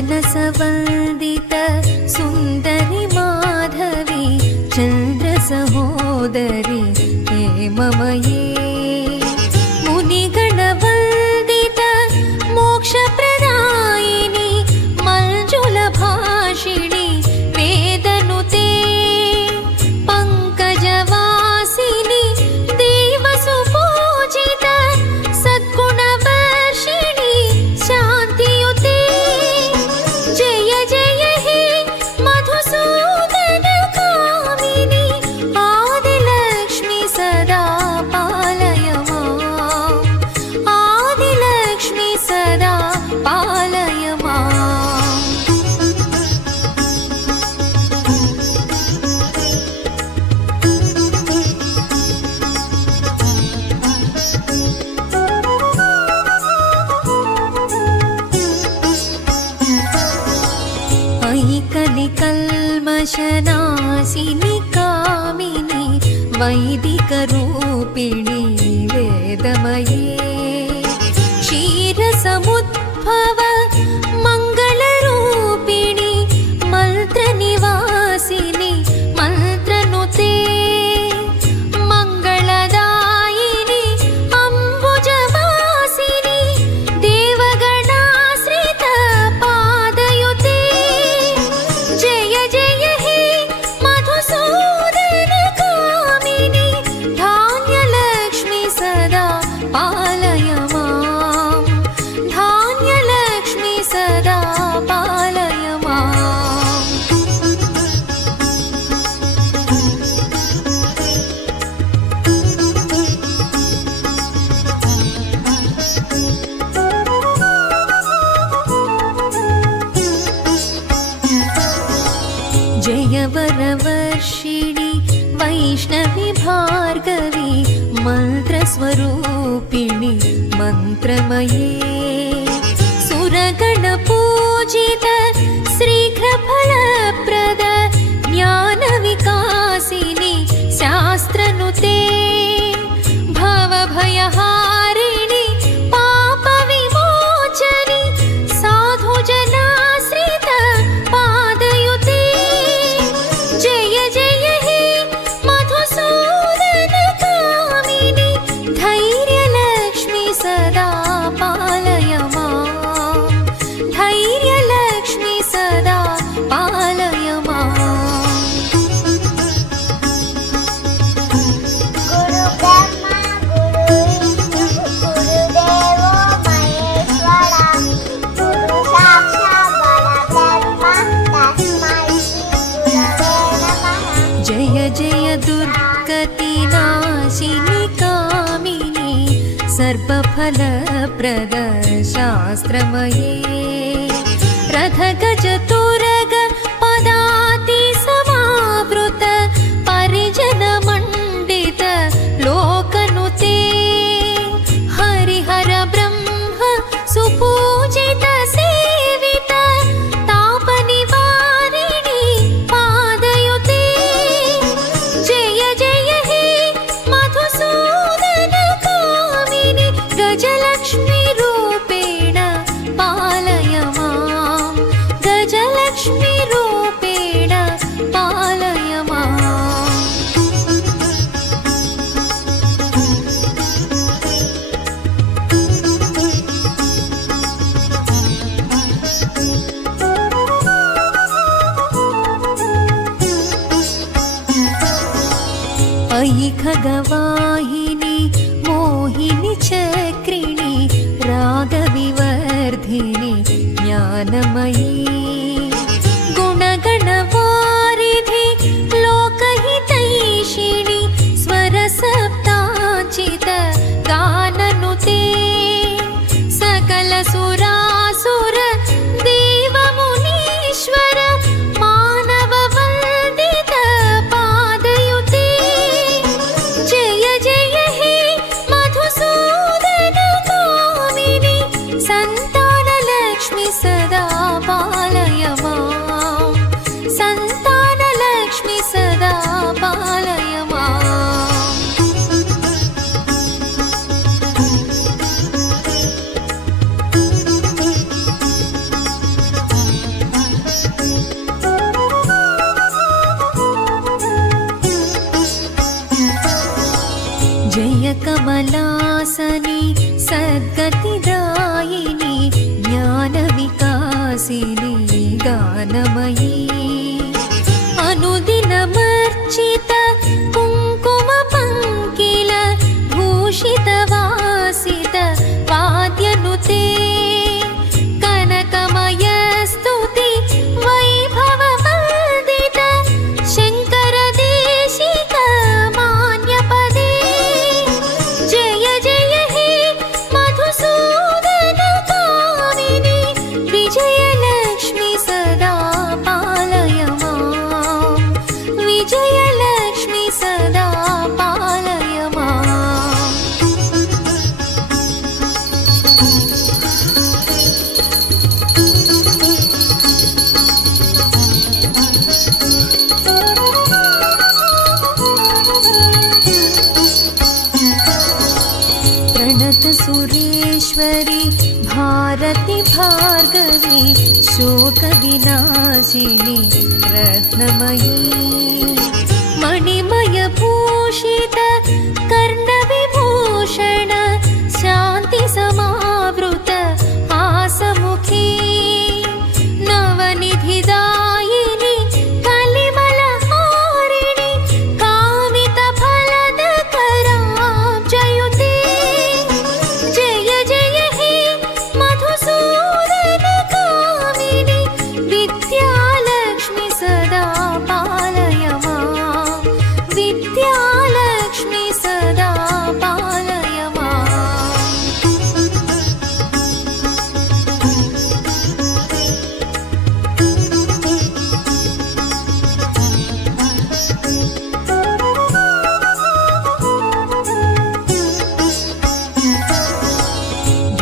मनसवन्दित सुन्दरि माधवी चन्द्रसहोदरी हेममये मुनिगणवन्दित मोक्षप्रदायिनी मञ्जुलभाषिणी वेदनुते पङ्कजवासिनी देवसुपूजित सद्गुणवर्षिणी शान्तियुते जय जय हे मधुसूदन कामिनी आदिलक्ष्मी सदा पालय माम् आदिलक्ष्मी सदा पालय माम् ऐकनिकल्मषनाशिनि कामिनि वैदिकरूपिणि वेदमये क्षीरसमुद्भव मङ्गलरूपिणि मन्त्रनिवासिनि मन्त्रनुते मङ्गलदायिनि अम्बुजवासिनि देवगणाश्रित पादयुते जय जय हे मधुसूदन कामिनी धान्यलक्ष्मी सदा पालय माम् धान्यलक्ष्मी सदा पालय माम् जय वरवर्षिणि वैष्णवी भार्गवी मन्त्रस्वरूपिणि मन्त्रमये सुरगणपूजित शीघ्रफलप्रद ज्ञानविकासिनि शास्त्रनुते भवभयहारिणि पापविमोचनि साधुजनाश्रित पादयुते जय जय हे मधुसूदन कामिनि धैर्यलक्ष्मी सदा पालय माम् धैर्यलक्ष्मी सदा पालय माम् गुरु ब्रह्मा गुरु विष्णु गुरुदेवो महेश्वरा गुरु साक्षात् परब्रह्म तस्मै श्री गुरवे नमः जय जय दुर्गतिनाशिनि कामिनि सर्वफलप्रद शास्त्रमये रथगजतुरग पदाति समावृत परिजनमण्डित लोकनुते हरिहर ब्रह्म सुपूजित सेवित तापनिवारिणि पादयुते जय जय हे मधुसूदन कामिनि गजलक्ष्मी रूपेण पालय माम् गजलक्ष्मी रूपेण पालय माम् अयि खगवाहिनि मोहिनि चक्रिणि रागविवर्धिनि ज्ञानमयी गुणगणवारिधि लोकहितैषिणि स्वरसप्ताचित गाननुते सकलसुरासुर देवमुनीश्वर मानववन्दित पादयुते जय जय हे मधुसूदन कामिनि सन्तानलक्ष्मी सदा पालय माम् सन्तानलक्ष्मी सदा पालय माम् सद्गतिदायिनी ज्ञानविकासिनी गानमयी अनुदिनमर्चित कुङ्कुमपङ्किल भूषितवासित वाद्यनुते कनकमय स्तुति वैभववन्दित शङ्करदेशिक मान्यपदे जय जय हे मधुसूदनकामिनि विजयलक्ष्मी सदा पालय माम् विजयलक्ष्मी सदा पालय माम् प्रणत सुरेश्वरी भारती भार्गवी शोकविनाशिनी रत्नमयी